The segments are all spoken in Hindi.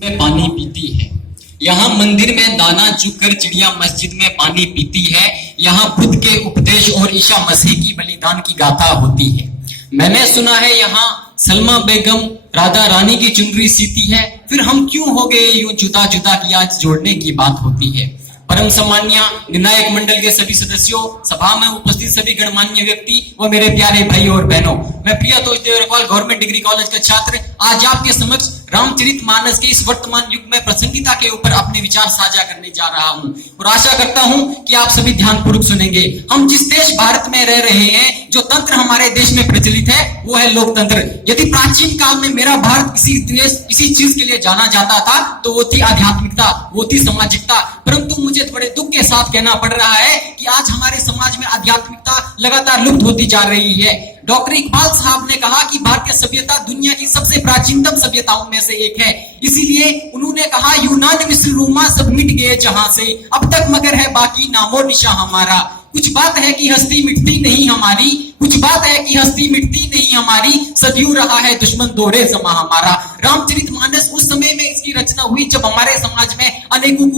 में पानी पीती है। यहाँ मंदिर में दाना चुगकर चिड़िया मस्जिद में पानी पीती है। यहाँ बुद्ध के उपदेश और ईसा मसीह की बलिदान की गाथा होती है। मैंने सुना है यहाँ सलमा बेगम राधा रानी की चुनरी सीती है। फिर हम क्यों हो गए यूं जुदा जुदा की आज जोड़ने की बात होती है। परम सम्मान्य निर्णायक मंडल के सभी सदस्यों, सभा में उपस्थित सभी गणमान्य व्यक्ति व मेरे प्यारे भाई और बहनों, मैं प्रियतोष देवरपाल गवर्नमेंट डिग्री कॉलेज का छात्र आज आपके समक्ष रामचरितमानस के इस वर्तमान युग में प्रसंगिता के ऊपर अपने विचार साझा करने जा रहा हूं और आशा करता हूं कि आप सभी ध्यानपूर्वक सुनेंगे। हम जिस देश भारत में रह रहे हैं, जो तंत्र हमारे देश में प्रचलित है वो है लोकतंत्र। यदि प्राचीन काल में मेरा भारत किसी चीज के लिए जाना जाता था तो वो थी आध्यात्मिकता, वो थी सामाजिकता। परंतु मुझे थोड़े दुख के साथ कहना पड़ रहा है कि आज हमारे समाज में आध्यात्मिकता लगातार लुप्त होती जा रही है। डॉक्टर इकबाल साहब ने कहा कि भारतीय सभ्यता दुनिया की सबसे प्राचीनतम सभ्यताओं में से एक है। इसीलिए उन्होंने कहा यूनान मिस्र रोमा सब मिट गए जहां से, अब तक मगर है बाकी नामो निशा हमारा। कुछ बात है कि हस्ती मिटती नहीं हमारी, कुछ बात है कि हस्ती मिटती नहीं हमारी, सदियों रहा है दुश्मन दोहरे जमा हमारा। रामचरितमानस उस समय में इसकी रचना हुई जब हमारे समाज में अनेकों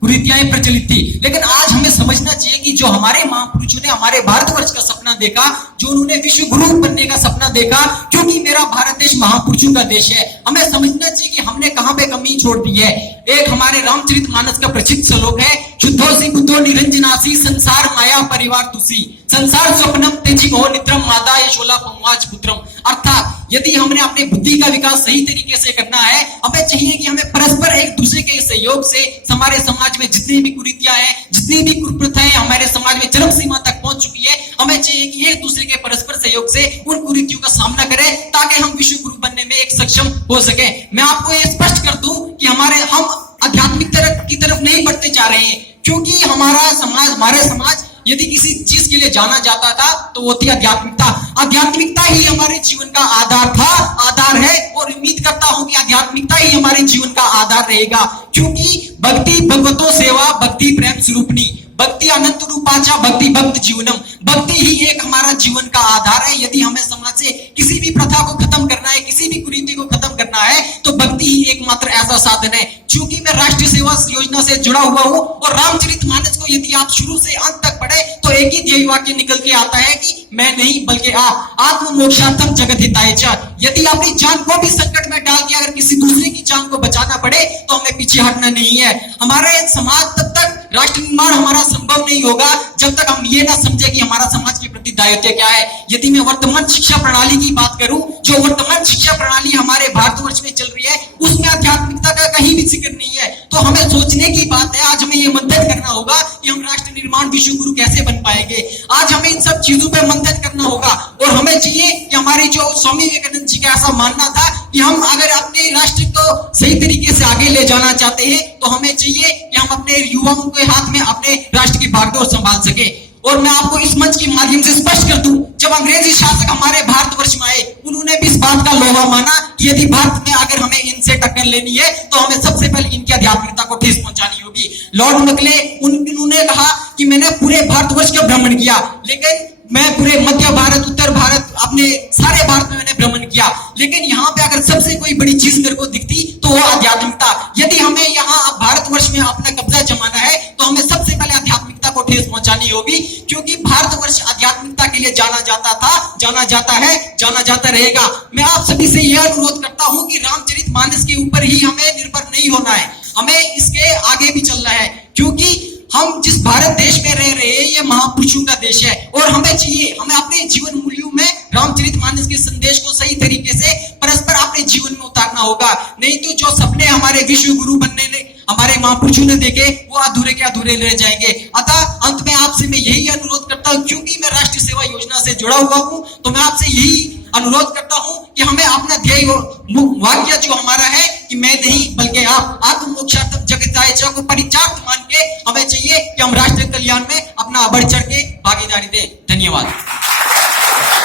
कुरीतियां प्रचलित थी। लेकिन आज हमें समझना चाहिए कि जो हमारे महापुरुषों ने हमारे भारतवर्ष का सपना देखा, जो उन्होंने विश्व गुरु बनने का सपना देखा, क्योंकि मेरा भारत देश महापुरुषों का देश है, हमें समझना चाहिए कि हमने कहां पे कमी छोड़ दी है। एक हमारे रामचरितमानस का प्रसिद्ध श्लोक है, शुद्धोसी बुद्धो निरंजनासी संसार माया परिवार तुसी, संसार स्वप्नम तेजी हो निद्रम माता यशोला पमवाज पुत्रम। अर्थात यदि हमने अपने बुद्धि का विकास सही तरीके से करना है, हमें चाहिए कि हमें परस्पर एक दूसरे के सहयोग से हमारे समाज में जितनी भी कुरीतियां हैं, जितनी भी कुप्रथाएं हमारे समाज में चरम सीमा तक पहुंच चुकी है, हमें चाहिए कि एक दूसरे के परस्पर सहयोग से उन कुरीतियों का सामना करें ताकि हम विश्व गुरु बनने में एक सक्षम हो सके। मैं आपको ये स्पष्ट कर दूं कि हम आध्यात्मिक की तरफ नहीं बढ़ते जा रहे हैं, क्योंकि हमारे समाज यदि किसी चीज के लिए जाना जाता था तो वो थी आध्यात्मिकता। आध्यात्मिकता ही हमारे जीवन का आधार था, आधार है, और उम्मीद करता हूं कि आध्यात्मिकता ही हमारे जीवन का आधार रहेगा। क्योंकि भक्ति भगवतो सेवा भक्ति प्रेम स्वरूपणी, भक्ति अनंत रूपाचा भक्ति भक्त जीवनम, भक्ति ही एक हमारा जीवन का आधार है। यदि हमें समाज से किसी भी प्रथा को खत्म करना है, किसी भी कुरीति को खत्म करना है, तो भक्ति ही एकमात्र ऐसा साधन है। क्योंकि मैं राष्ट्रीय सेवा योजना से जुड़ा हुआ हूं और रामचरितमानस को यदि आप शुरू से अंत तक पढ़े तो एक ही ध्येय वाक्य निकल के आता है कि मैं नहीं बल्कि आप, आत्म मोक्षार्थम जगत हिताय च। यदि अपनी जान को भी संकट में डाल के अगर किसी दूसरे की जान को बचाना पड़े तो हमें पीछे हटना नहीं है। हमारे समाज तब तक राष्ट्र निर्माण हमारा संभव नहीं होगा जब तक हम ये ना समझे कि हमारा समाज के प्रति दायित्व क्या है। यदि मैं वर्तमान शिक्षा प्रणाली की बात करूं, जो वर्तमान शिक्षा प्रणाली हमारे भारतवर्ष में चल रही है, उसमें आध्यात्मिकता का कहीं भी जिक्र नहीं है। तो हमें सोचने की बात है, आज हमें ये मंथन करना होगा कि हम राष्ट्र निर्माण विश्व गुरु कैसे बन पाएंगे। आज हमें इन सब चीजों पर मंथन करना होगा और हमें चाहिए कि हमारे जो स्वामी विवेकानंद जी का ऐसा मानना था कि हम अगर अपने राष्ट्र को सही तरीके से आगे ले जाना चाहते हैं तो हमें चाहिए कि हम अपने युवाओं के हाथ में अपने राष्ट्र की भागदौड़ संभाल सके। और मैं आपको इस मंच के माध्यम से स्पष्ट कर दूं, जब अंग्रेजी शासक हमारे भारतवर्ष में आए, उन्होंने भी इस बात का लोहा माना कि यदि भारत में अगर हमें इनसे टक्कर लेनी है तो हमें सबसे पहले इनकी आध्यात्मिकता को ठेस पहुंचानी होगी। लॉर्ड मैकले उन्होंने कहा कि मैंने पूरे भारतवर्ष का भ्रमण किया, लेकिन मैं पूरे मध्य भारत, उत्तर भारत, अपने सारे भारत में मैंने भ्रमण किया, लेकिन यहाँ पे अगर सबसे कोई बड़ी चीज मेरे को दिखती तो वो आध्यात्मिकता। यदि हमें यहाँ भारतवर्ष में अपना कब्जा जमाना है तो हमें सबसे पहले आध्यात्मिकता को ठेस पहुंचानी होगी, क्योंकि भारतवर्ष आध्यात्मिकता के लिए जाना जाता था, जाना जाता है, जाना जाता रहेगा। मैं आप सभी से यह अनुरोध करता हूं कि रामचरितमानस के ऊपर ही हमें निर्भर नहीं होना है, हमें इसके आगे भी चलना है, क्योंकि हम जिस भारत देश में रह रहे हैं ये महापुरुषों का देश है और हमें चाहिए, हमें अपने जीवन मूल्यों में रामचरितमानस के संदेश को सही तरीके से परस्पर अपने जीवन में उतारना होगा। नहीं तो जो सपने हमारे विश्व गुरु बनने ने हमारे महापुरुषों ने देखे वो अधूरे के अधूरे रह जाएंगे। अतः अंत में आपसे मैं यही अनुरोध करता हूं, क्योंकि मैं राष्ट्रीय सेवा योजना से जुड़ा हुआ हूं, तो मैं आपसे यही अनुरोध करता हूं कि हमें अपना ध्येय वाक्य जो हमारा है कि मैं नहीं बल्कि आप, आत्म मोक्षार्थम जगताय च को परिचार्थ मान के हमें चाहिए कि हम राष्ट्रीय कल्याण में अपना बढ़ चढ़ के भागीदारी दें। धन्यवाद।